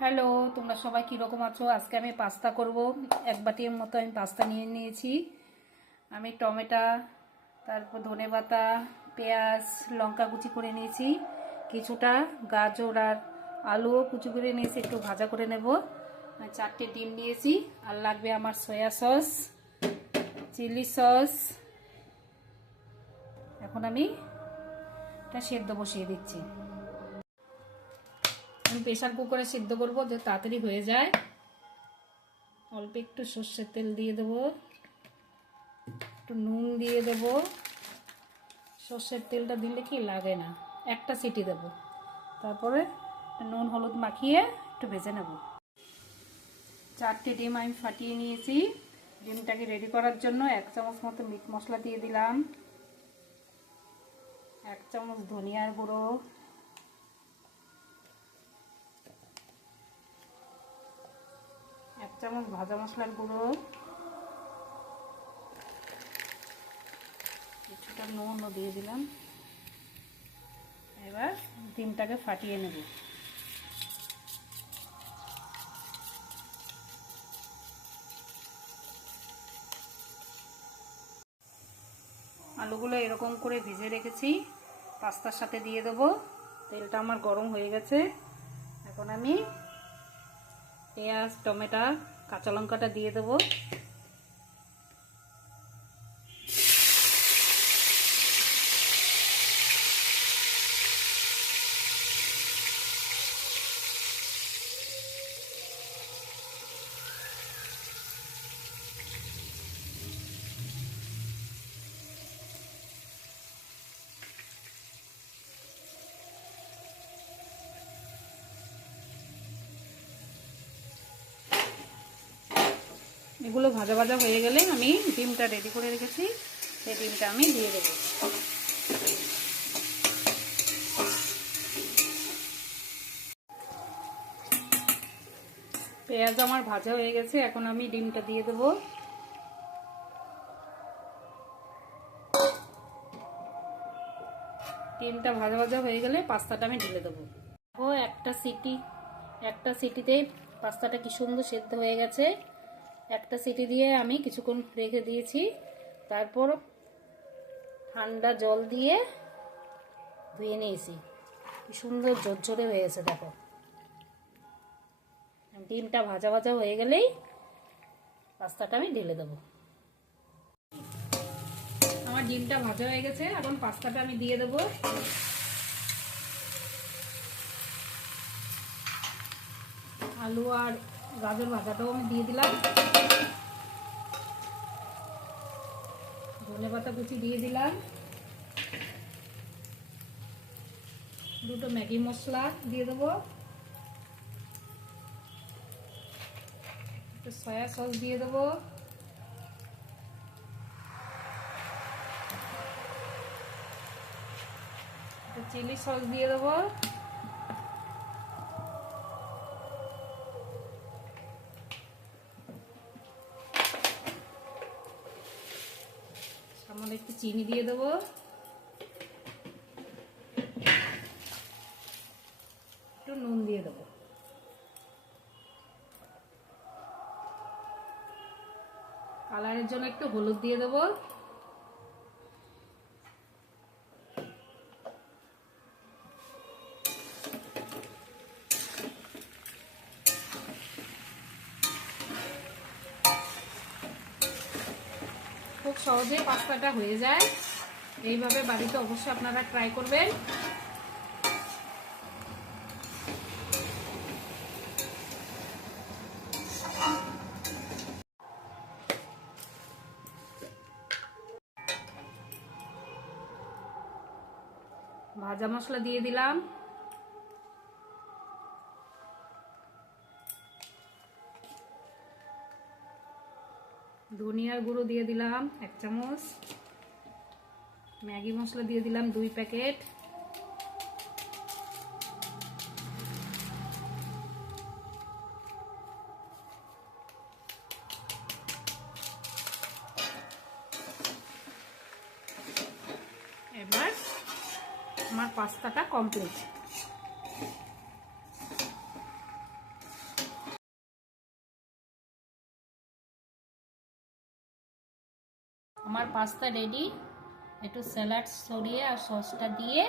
Hello, তোমরা সবাই কীরকম আছো? আজকে আমি পাস্তা করব। এক বাটির মতো আমি পাস্তা নিয়ে নিয়েছি। আমি টমেটো, তারপর ধনেপাতা, পেঁয়াজ, লঙ্কা কুচি করে নিয়েছি। কিছুটা গাজর আর আলুও কুচি করে নিয়েছি, একটু ভাজা করে নেব। 4টে ডিম নিয়েছি। আর লাগবে আমার সয়া সস, চিলি সস। এখন আমি এটা সেদ্ধ বসিয়ে দিচ্ছি। আমি প্রেসার কুকারে সিদ্ধ করবো, যে তাড়াতাড়ি হয়ে যায়। অল্প একটু সর্ষের তেল দিয়ে দেবো, একটু নুন দিয়ে দেবো। সর্ষের তেলটা দিলে কি লাগে না। একটা সিটি দেব, তারপরে নুন হলুদ মাখিয়ে একটু ভেজে নেব। 4টে ডিম আমি ফাটিয়ে নিয়েছি। ডিমটাকে রেডি করার জন্য 1 চামচ মতো মিট মশলা দিয়ে দিলাম, 1 চামচ ধনিয়ার গুঁড়ো, 1 চামচ ভাজা মশলার গুঁড়ো, কিছুটা নুনও দিয়ে দিলাম। এবার ডিমটাকে ফাটিয়ে নেব। আলুগুলো এরকম করে ভেজে রেখেছি, পাস্তার সাথে দিয়ে দেবো। তেলটা আমার গরম হয়ে গেছে। এখন আমি পেঁয়াজ, টমেটো, কাঁচা লঙ্কাটা দিয়ে দেবো। এগুলো ভাজা ভাজা হয়ে গেলে আমি ডিমটা রেডি করে রেখেছি, সেই ডিমটা আমি দিয়ে দেবো। পেঁয়াজ আমার ভাজা হয়ে গেছে, এখন আমি ডিমটা দিয়ে দেবো। ডিমটা ভাজা ভাজা হয়ে গেলে পাস্তাটা আমি ঢেলে দেবো। ও একটা সিটিতেই পাস্তাটা কি সুন্দর সেদ্ধ হয়ে গেছে। একটা সিটি দিয়ে আমি কিছুক্ষণ রেখে দিয়েছি, তারপর ঠান্ডা জল দিয়ে ধুয়ে নিয়েছি। কি সুন্দর ঝরঝরে হয়ে গেছে দেখো। ডিমটা ভাজা ভাজা হয়ে গেলেই পাস্তাটা আমি ঢেলে দেবো। আমার ডিমটা ভাজা হয়ে গেছে, এখন পাস্তাটা আমি দিয়ে দেবো। আলু আর গাজর ভাজাটাও আমি দিয়ে দিলাম। ধনেপাতা কুচি দিয়ে দিলাম। দুটো ম্যাগি মশলা দিয়ে দেবো। একটু সয়া সস দিয়ে দেবো। একটু চিলি সস দিয়ে দেবো। সামান্য একটু চিনি দিয়ে দেবো। একটু নুন দিয়ে দেবো। কালারের জন্য একটু হলুদ দিয়ে দেবো। খুব সহজে পাস্তাটা হয়ে যায়। এইভাবে বাড়িতে অবশ্যই আপনারা ট্রাই করবেন। ভাজা মশলা দিয়ে দিলাম। ধনিয়ার গুঁড়ো দিয়ে দিলাম 1 চামচ। ম্যাগি মশলা দিয়ে দিলাম 2 প্যাকেট। এবার আমার পাস্তাটা কমপ্লিট। আমার পাস্তা রেডি। একটু স্যালাড ছড়িয়ে আর সসটা দিয়ে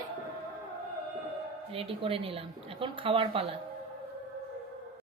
রেডি করে নিলাম। এখন খাওয়ার পালা।